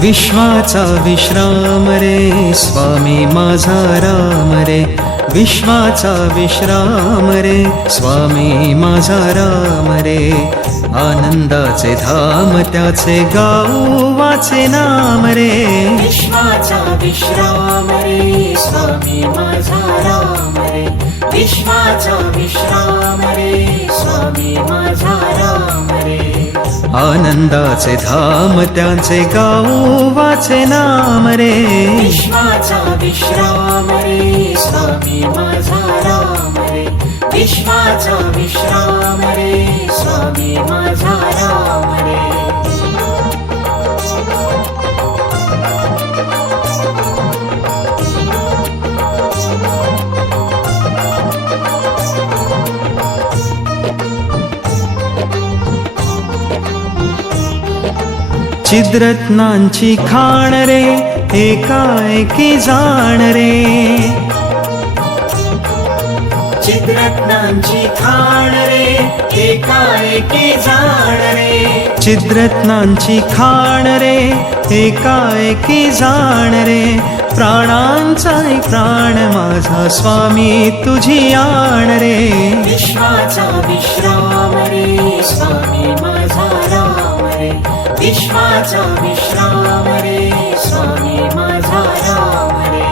विश्वाचा विश्राम रे स्वामी माझा राम रे, विश्वाचा विश्राम रे स्वामी माझा राम रे. आनंदाचे धाम त्याचे गाऊ वाचे नाम रे. विश्वाचा विश्राम रे स्वामी माझा राम रे, विश्वाचा विश्राम रे स्वामी माझा राम रे. आनंदाचे धाम त्याचे गाऊ वाचे नाम रे. विश्वाचा विश्राम रे स्वामी माझा राम रे, विश्वाचा विश्राम रे स्वामी माझा राम रे. चिद्रत्नांची खाण रे एकाएकी जाण रे. चिद्रत्नांची खाण रे एकाएकी जाण रे. चिद्रत्नांची खाण रे एकाएकी जाण रे. प्राणांचा प्राण माझा स्वामी तुझी आण रे. विश्वाचा विश्राम रे स्वामी माझा राम रे, विश्वाचा विश्राम रे स्वामी माझा राम रे.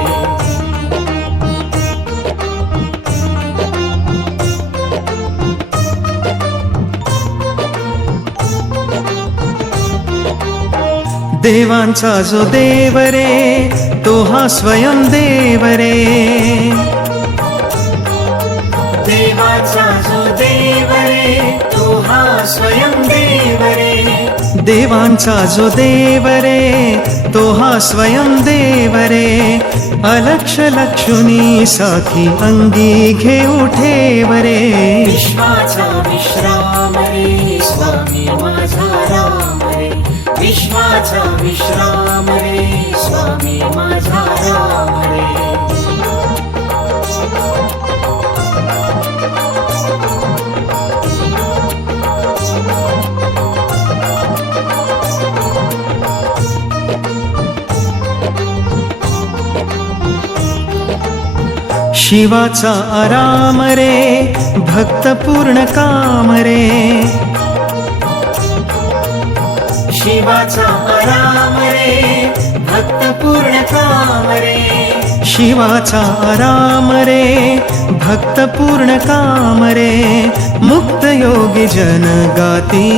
देवांचा जो देव रे तो हा स्वयं देव रे. देवाचा जो देव रे तो हा स्वयं देव रे. देवांचा जो देव रे तो हा स्वयं देव रे. अलक्ष लक्षुनी साखी अंगी घेऊ ठेव रे. विश्वाचा विश्राम रे स्वामी माझा राम रे, विश्वाचा विश्राम रे स्वामी माझा राम रे. शिवाचा आराम रे भक्त पूर्ण काम रे. शिवाचा आराम रे भक्त पूर्ण काम रे. शिवाचा आराम रे भक्त पूर्ण काम रे. मुक्त योगी जन गाती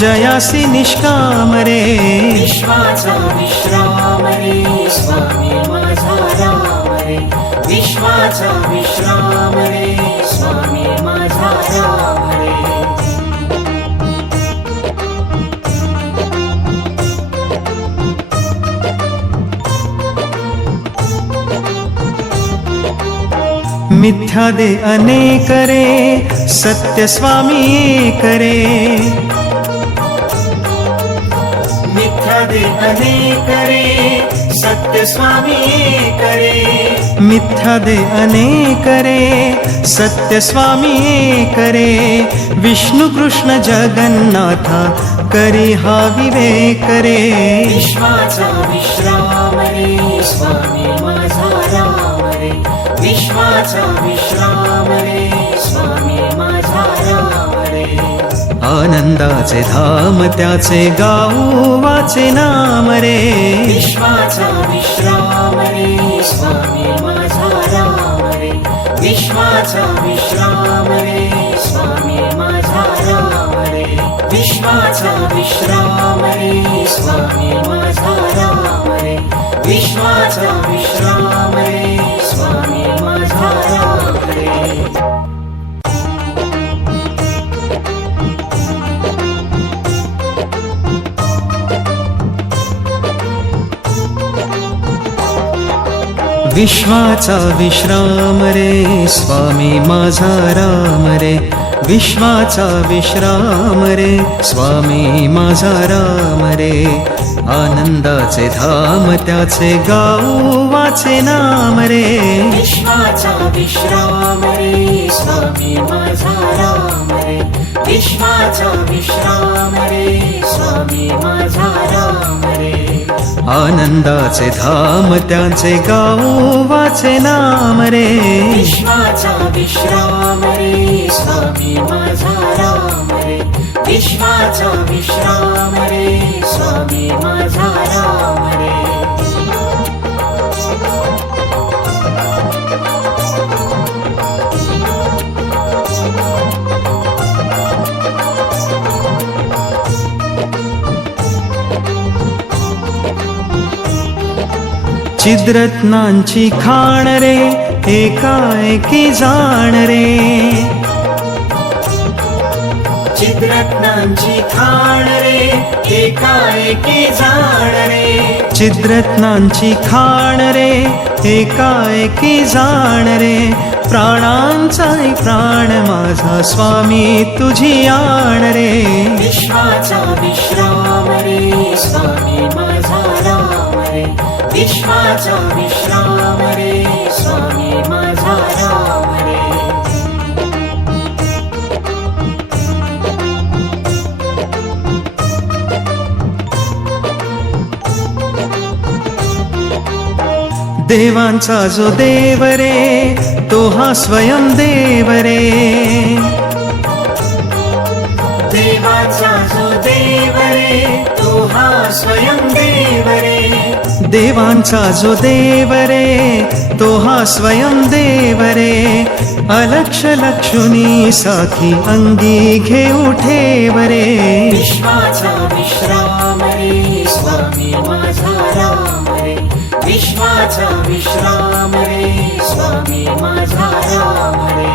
जयासी निष्काम रे. विश्वाचा विश्राम रे स्वामी माझा राम रे, विश्वाचा विश्राम रे स्वामी माझा राम रे. मिथ्या दे अनेक रे सत्य स्वामी एक रे. मिथ्या दे अनेक रे सत्य स्वामी एक रे. मिथ्या दे अनेक रे सत्य स्वामी एक रे. विष्णु कृष्ण जगन्नाथा करी हा विवेक रे. विश्वाचा विश्राम रे स्वामी माझा राम रे, विश्वाचा विश्राम रे स्वामी माझा राम रे. आनंदाचे धाम त्याचे गाऊ वाचे नाम रे. विश्वाचा विश्राम रे स्वामी माझा राम रे, विश्वाचा विश्राम रे स्वामी माझा राम रे. विश्वाचा विश्राम रे स्वामी माझा राम रे, विश्वाचा विश्राम रे स्वामी माझा राम रे. विश्वाचा विश्राम रे स्वामी माझा राम रे. विश्वाचा विश्राम रे स्वामी माझा राम रे. आनंदाचे धाम त्याचे गाऊ वाचे नाम रे. विश्वाचा विश्राम रे स्वामी माझा राम रे, विश्वाचा विश्राम रे स्वामी माझा राम रे. आनंदाचे धाम त्याचे गाऊ वाचे नाम रे. विश्वाचा विश्राम रे स्वामी माझा राम रे. विश्वाचा विश्राम रे स्वामी माझा राम रे. चिद्रत्नांची खाण रे एकाएकी जाण रे. चिद्रत्नांची खाण रे एकाएकी जाण रे. चिद्रत्नांची खाण रे एकाएकी जाण रे. प्राणांचा प्राण माझा स्वामी तुझी आण रे. विश्वाचा विश्राम रे स्वामी माझा राम रे. विश्वाचा विश्राम रे स्वामी माझा राम रे. देवांचा जो देव रे तो हा स्वयं देव रे. देवाचा जो देव रे तो हा स्वयं देव रे. देवांचा जो देव रे तो हा स्वयं देव रे. अलक्ष लक्षुनी साखी अंगी घेऊ ठेव रे. विश्वाचा विश्राम रे स्वामी माझा राम रे. विश्वाचा विश्राम रे स्वामी माझा राम रे.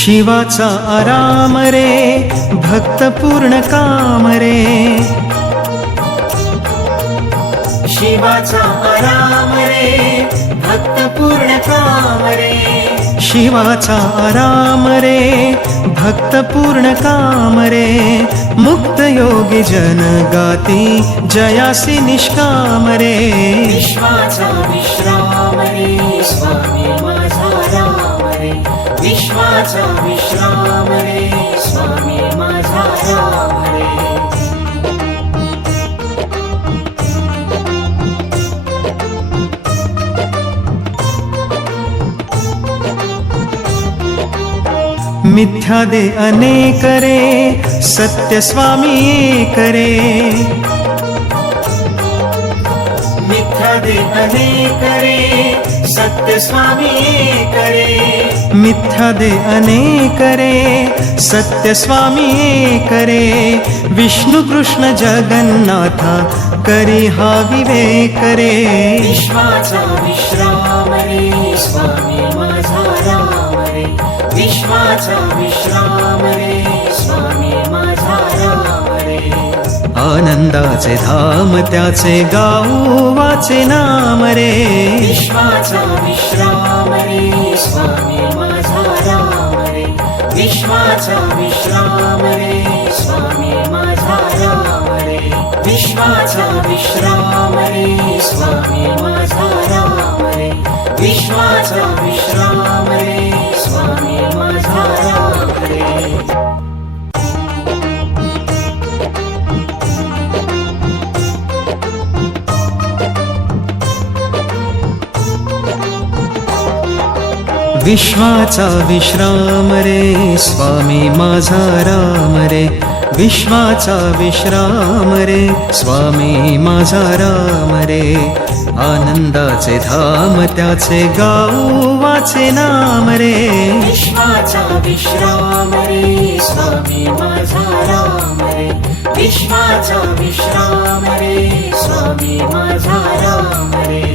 शिवाचा आराम रे भक्त पूर्ण काम रे. शिवाचा आराम रे भक्त पूर्ण काम रे. शिवाचा आराम रे भक्त पूर्ण काम रे. मुक्त योगी जन गाती जयासी निष्काम रे. विश्वाचा विश्राम रे स्वामी माझा राम रे. विश्वाचा विश्राम रे स्वामी माझा राम रे. मिथ्या दे अनेक रे सत्य स्वामी एक रे. मिथ्या दे अनेक रे सत्य स्वामी एक रे. मिथ्या दे अनेक रे सत्य स्वामी एक रे. विष्णु कृष्ण जगन्नाथा करी हा विवेक रे. विश्वाचा विश्राम रे स्वामी माझा राम रे. विश्वाचा विश्राम रे स्वामी माझा राम रे. आनंदाचे धाम त्याचे गाऊ वाचे नाम रे. विश्वाचा विश्राम रे स्वामी माझा राम रे. विश्वाचा विश्राम रे स्वामी माझा राम रे. विश्वाचा विश्राम रे स्वामी माझा राम रे. विश्वाचा विश्राम रे स्वामी माझा राम रे. विश्वाचा विश्राम रे स्वामी माझा राम रे. विश्वाचा विश्राम रे स्वामी माझा राम रे. आनंदाचे धाम त्याचे गाऊ वाचे नाम रे. विश्वाचा विश्राम रे स्वामी माझा राम रे. विश्वाचा विश्राम रे स्वामी माझा राम रे.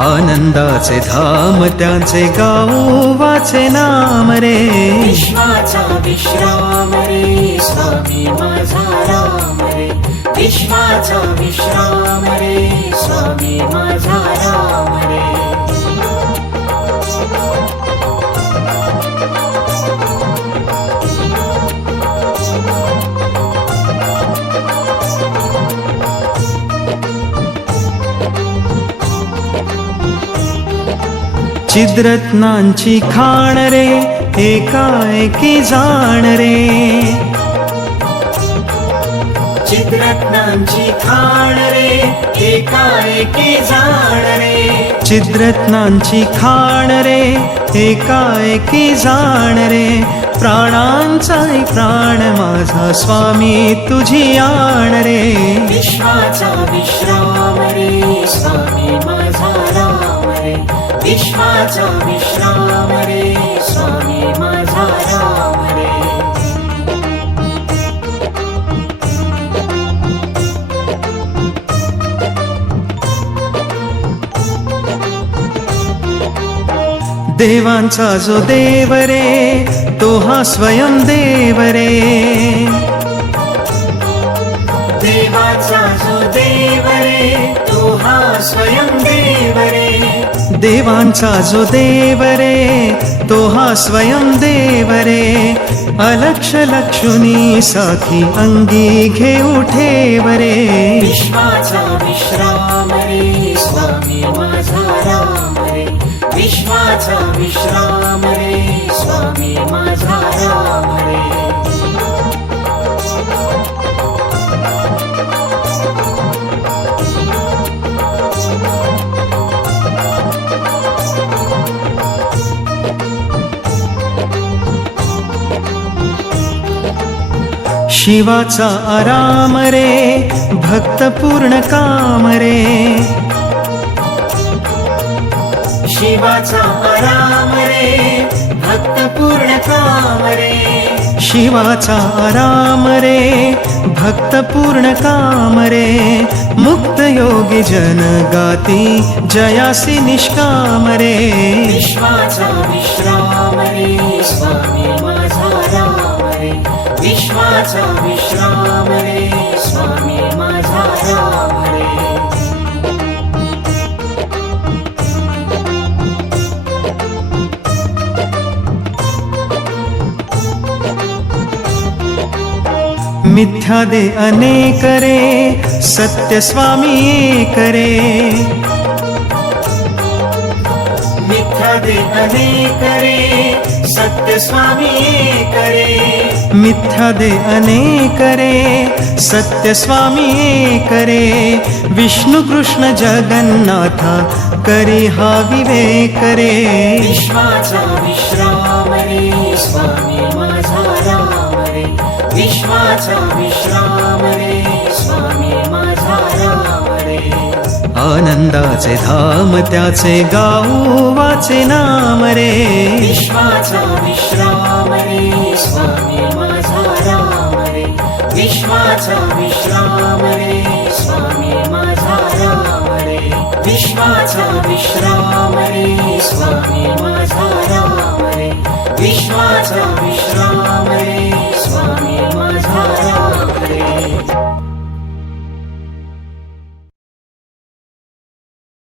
आनंदाचे धाम त्याचे गाऊ वाचे नाम रे. विश्वाचा विश्राम रे स्वामी माझा राम रे. विश्वाचा विश्राम रे स्वामी माझा राम रे. चिद्रत्नांची खाण रे एकाएकी जाण रे चिद्रत्नांची खाण रे एकाएकी जाण रे चिद्रत्नांची खाण रे एकाएकी जाण रे प्राणांचाही प्राण माझा स्वामी तुझी आण रे विश्वाचा विश्राम रे स्वामी माझा राम रे विश्वाचा विश्राम रे स्वामी माझा राम रे देवांचा जो देव रे तो हा स्वयं देव रे देवाचा जो देव रे तो हा स्वयं देव रे देवांचा जो देव रे तो हा स्वयं देव रे अलक्ष लक्षुनी साखी अंगी घेऊ ठेव रे विश्वाचा विश्राम रे स्वामी माझा राम रे विश्वाचा विश्राम रे स्वामी माझा राम रे शिवाचा आराम रे भक्त पूर्ण काम रे शिवाचा आराम रे भक्त पूर्ण काम रे शिवाचा आराम रे भक्त पूर्ण काम रे मुक्त योगी जन गाती जयासी निष्काम रे विश्वाचा विश्राम रे स्वामी माझा राम रे विश्वाचा विश्राम रे स्वामी माझा राम रे मिथ्या दे अनेक रे सत्य स्वामी एक रे मिथ्या दे अनेक रे सत्य स्वामी एक रे मिथ्या दे अनेक रे सत्य स्वामी एक रे विष्णु कृष्ण जगन्नाथा करी हा विवेक रे विश्वाचा विश्राम रे स्वामी माझा राम रे विश्वाचा विश्राम रे स्वामी माझा राम रे आनंदाचे धाम त्याचे गाऊ वाचे नाम रे विश्वाचा विश्राम रे स्वामी माझा राम रे विश्वाचा विश्राम रे स्वामी माझा राम रे विश्वाचा विश्राम रे स्वामी माझा राम रे विश्वाचा विश्राम